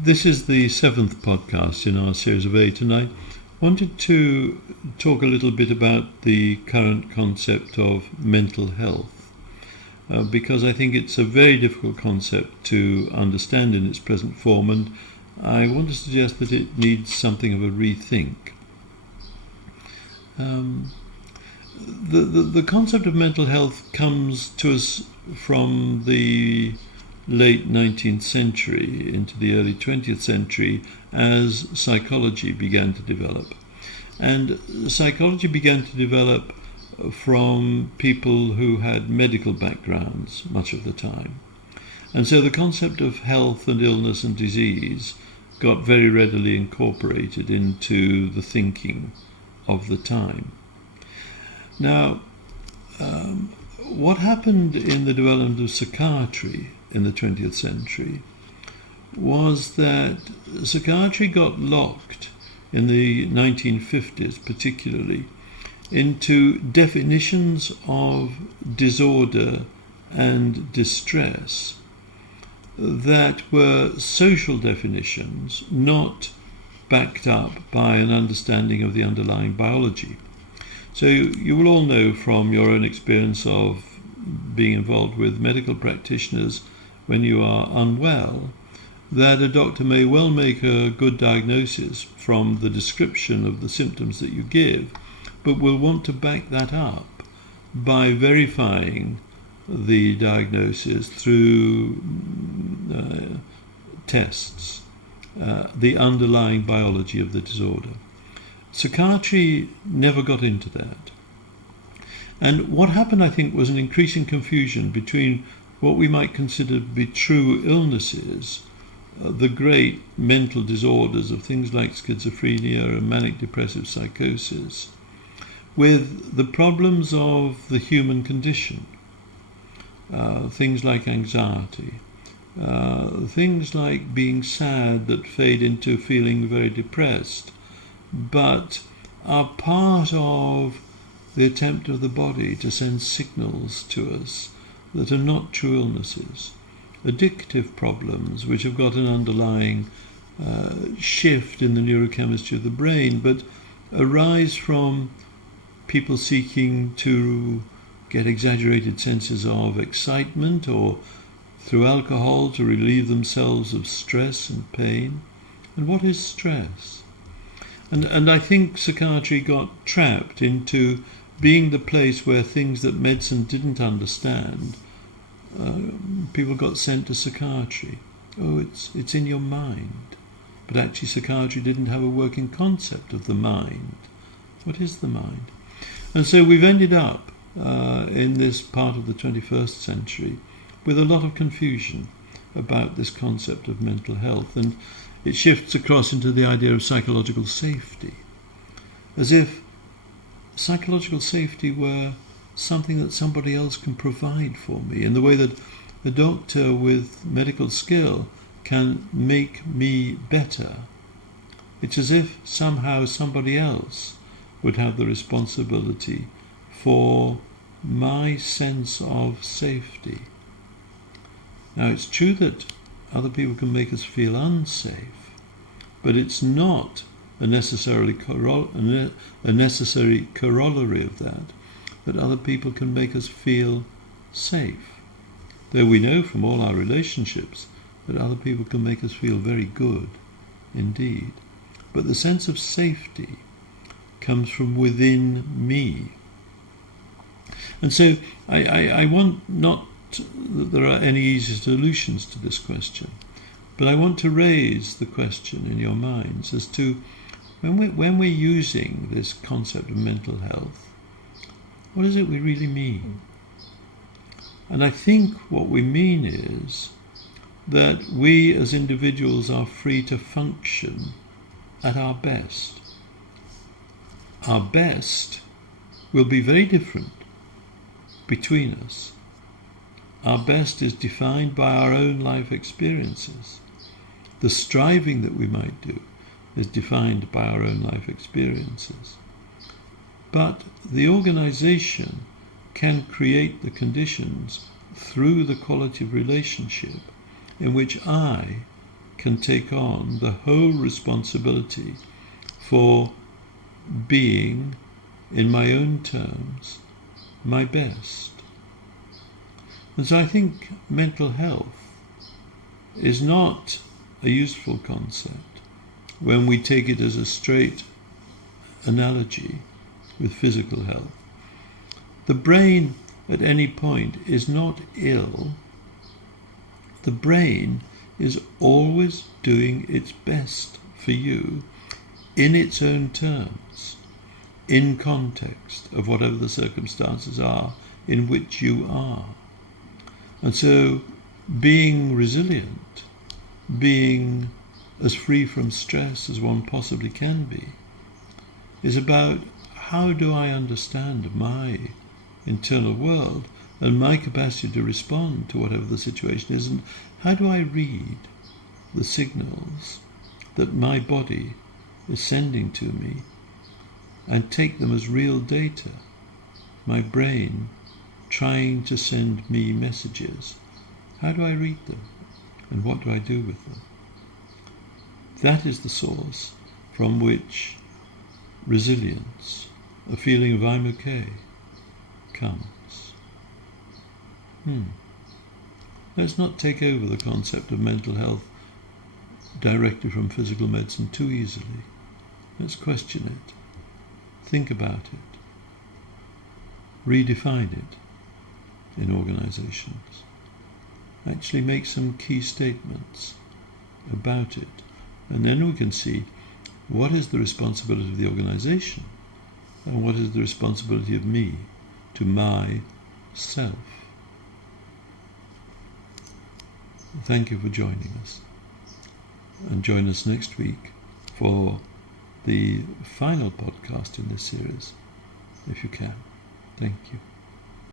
This is the seventh podcast in our series of 8, and I wanted to talk a little bit about the current concept of mental health, because I think it's a very difficult concept to understand in its present form, and I want to suggest that it needs something of a rethink. The concept of mental health comes to us from the late 19th century into the early 20th century as psychology began to develop. And psychology began to develop from people who had medical backgrounds much of the time. And so the concept of health and illness and disease got very readily incorporated into the thinking of the time. Now, what happened in the development of psychiatry in the 20th century was that psychiatry got locked in the 1950s particularly into definitions of disorder and distress that were social definitions, not backed up by an understanding of the underlying biology. So you will all know from your own experience of being involved with medical practitioners when you are unwell, that a doctor may well make a good diagnosis from the description of the symptoms that you give, but will want to back that up by verifying the diagnosis through tests, the underlying biology of the disorder. Psychiatry never got into that. And what happened, I think, was an increasing confusion between what we might consider to be true illnesses, the great mental disorders of things like schizophrenia and manic depressive psychosis, with the problems of the human condition, things like anxiety, things like being sad that fade into feeling very depressed, but are part of the attempt of the body to send signals to us that are not true illnesses. Addictive problems which have got an underlying shift in the neurochemistry of the brain, but arise from people seeking to get exaggerated senses of excitement or through alcohol to relieve themselves of stress and pain. And what is stress? And I think psychiatry got trapped into being the place where things that medicine didn't understand, people got sent to psychiatry. Oh, it's in your mind. But actually psychiatry didn't have a working concept of the mind. What is the mind? And so we've ended up in this part of the 21st century with a lot of confusion about this concept of mental health, and it shifts across into the idea of psychological safety, as if psychological safety were something that somebody else can provide for me, in the way that a doctor with medical skill can make me better. It's as if somehow somebody else would have the responsibility for my sense of safety. Now, it's true that other people can make us feel unsafe, but it's not a necessary corollary of that other people can make us feel safe. Though we know from all our relationships that other people can make us feel very good indeed. But the sense of safety comes from within me. And so I want not that there are any easy solutions to this question, but I want to raise the question in your minds as to when we're using this concept of mental health, what is it we really mean? And I think what we mean is that we as individuals are free to function at our best. Our best will be very different between us. Our best is defined by our own life experiences. The striving that we might do is defined by our own life experiences. But the organization can create the conditions through the quality of relationship in which I can take on the whole responsibility for being, in my own terms, my best. And so I think mental health is not a useful concept when we take it as a straight analogy with physical health. The brain at any point is not ill. The brain is always doing its best for you in its own terms, in context of whatever the circumstances are in which you are. And so being resilient, being as free from stress as one possibly can be, is about how do I understand my internal world and my capacity to respond to whatever the situation is, and how do I read the signals that my body is sending to me and take them as real data, my brain trying to send me messages. How do I read them and what do I do with them? That is the source from which resilience, a feeling of I'm okay, comes. Let's not take over the concept of mental health directly from physical medicine too easily. Let's question it, think about it, redefine it in organizations, actually make some key statements about it, and then we can see what is the responsibility of the organization and what is the responsibility of me to myself. Thank you for joining us, and join us next week for the final podcast in this series, if you can. Thank you.